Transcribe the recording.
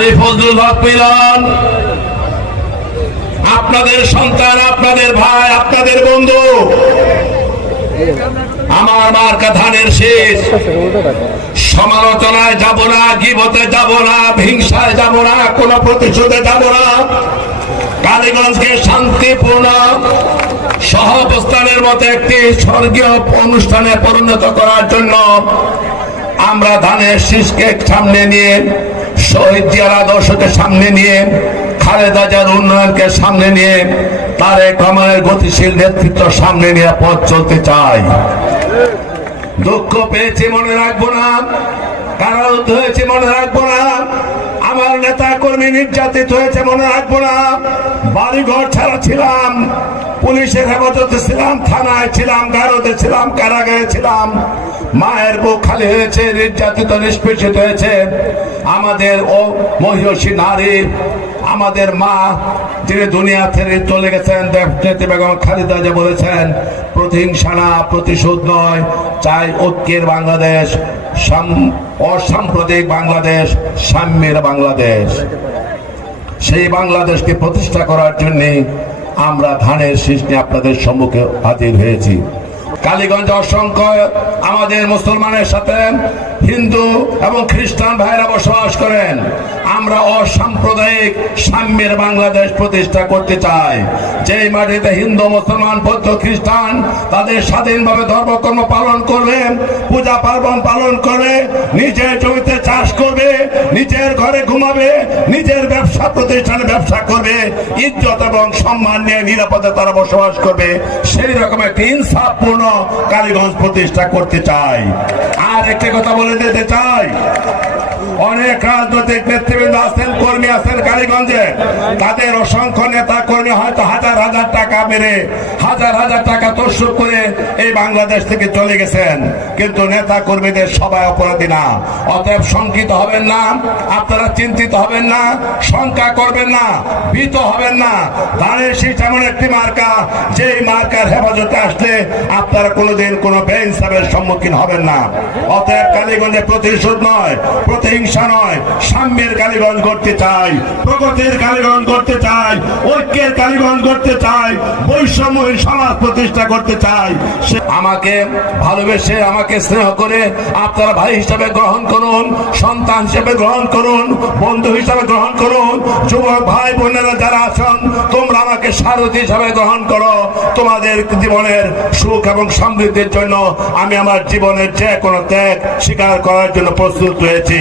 আমি ফজলুল হক মিলন, আপনাদের সন্তান, আপনাদের ভাই, আপনাদের বন্ধু। আমার মার্কা ধানের শীষ। সমালোচনায় যাব না, গীবতে যাব না, হিংসায় যাব না, কোন প্রতিশোধে যাব না। কালীগঞ্জকে শান্তিপূর্ণ সহাবস্থানের মতো একটি স্বর্গীয় অনুষ্ঠানে পরিণত করার জন্য আমরা ধানের শীষকে সামনে নিয়ে, শহীদ জিয়ার আদর্শকে সামনে নিয়ে, খালেদা জিয়ার উন্নয়নকে সামনে নিয়ে, তারেক রহমানের গতিশীল নেতৃত্ব সামনে নিয়ে পথ চলতে চাই। দুঃখ পেয়েছি মনে রাখবো না, কারারুদ্ধ হয়েছে মনে রাখবো না, আমার নেতা কর্মী নির্যাতিত হয়েছে মনে রাখবো না, বাড়িঘর ছাড়া ছিলাম, পুলিশের হেফাজতে ছিলাম, থানায় ছিলাম, গারদে ছিলাম, কারাগারে ছিলাম, মায়ের বুক খালি হয়েছে, নির্যাতিত নিষ্পেষিত হয়েছে আমাদের ও মহিষী নারী, আমাদের মা যিনি দুনিয়া থেকে চলে গেছেন, দেশনেত্রী বেগম খালেদা জিয়া বলেছেন, প্রতিহিংসা না, প্রতিশোধ নয়, চাই ঐক্যের বাংলাদেশ, অসাম্প্রদায়িক বাংলাদেশ, সাম্যের বাংলাদেশ। সেই বাংলাদেশকে প্রতিষ্ঠা করার জন্য আমরা ধানের শীষ নিয়ে আপনাদের সম্মুখে হাজির হয়েছি। কালীগঞ্জে অসংখ্য আমাদের মুসলমানের সাথে হিন্দু এবং খ্রিস্টান ভাইরা বসবাস করেন। আমরা অসাম্প্রদায়িক সাম্যের বাংলাদেশ প্রতিষ্ঠা করতে চাই, যেই মাটিতে হিন্দু, মুসলমান, বৌদ্ধ, খ্রিস্টান তাদের স্বাধীনভাবে ধর্মকর্ম পালন করবে, পূজা পার্বণ পালন করবে, নিজের জমিতে চাষ করবে, নিজের ঘরে ঘুমাবে, নিজের ব্যবসা প্রতিষ্ঠানে ব্যবসা করবে, ইজ্জত এবং সম্মান নিয়ে নিরাপদে তারা বসবাস করবে। সেই রকম একটি ইনসাফপূর্ণ কালীগঞ্জ প্রতিষ্ঠা করতে চাই। আর একটি কথা বলে দিতে চাই, অনেক রাজনৈতিক নেতৃবৃন্দ আছেন, কর্মী আছেন কালীগঞ্জে, তাদের অসংখ্য নেতা কর্মী হয়তো হাজার হাজার টাকা মেরে, হাজার হাজার টাকা তসরুপ করে এই বাংলাদেশ থেকে চলে গেছেন, কিন্তু নেতা কর্মীদের সবাই অপরাধী না। অতএব শঙ্কিত হবেন না, আপনারা চিন্তিত হবেন না, শঙ্কা করবেন না, ভীত হবেন না। ধানের শীষ এমন একটি মার্কা, যেই মার্কার হেফাজতে আসলে আপনারা কোনোদিন কোনো বেইনসাফের সম্মুখীন হবেন না। অতএব কালীগঞ্জে প্রতিশোধ নয়, প্রতিহিংসা নয়, সাম্যের কালীগঞ্জ করতে চাই, প্রগতির কালীগঞ্জ করতে চাই, ঐক্যের কালীগঞ্জ করতে চাই, বৈষম্যহীন সমাজ প্রতিষ্ঠা করতে চাই। আমাকে ভালোবেসে, আমাকে স্নেহ করে আপনারা ভাই হিসাবে গ্রহণ করুন, সন্তান হিসেবে গ্রহণ করুন, বন্ধু হিসাবে গ্রহণ করুন। যুবক ভাই বোনেরা যারা আছেন, তোমরা আমাকে সারথি হিসাবে গ্রহণ করো। তোমাদের জীবনের সুখ এবং সমৃদ্ধির জন্য আমি আমার জীবনের যে কোনো ত্যাগ স্বীকার করার জন্য প্রস্তুত রয়েছি।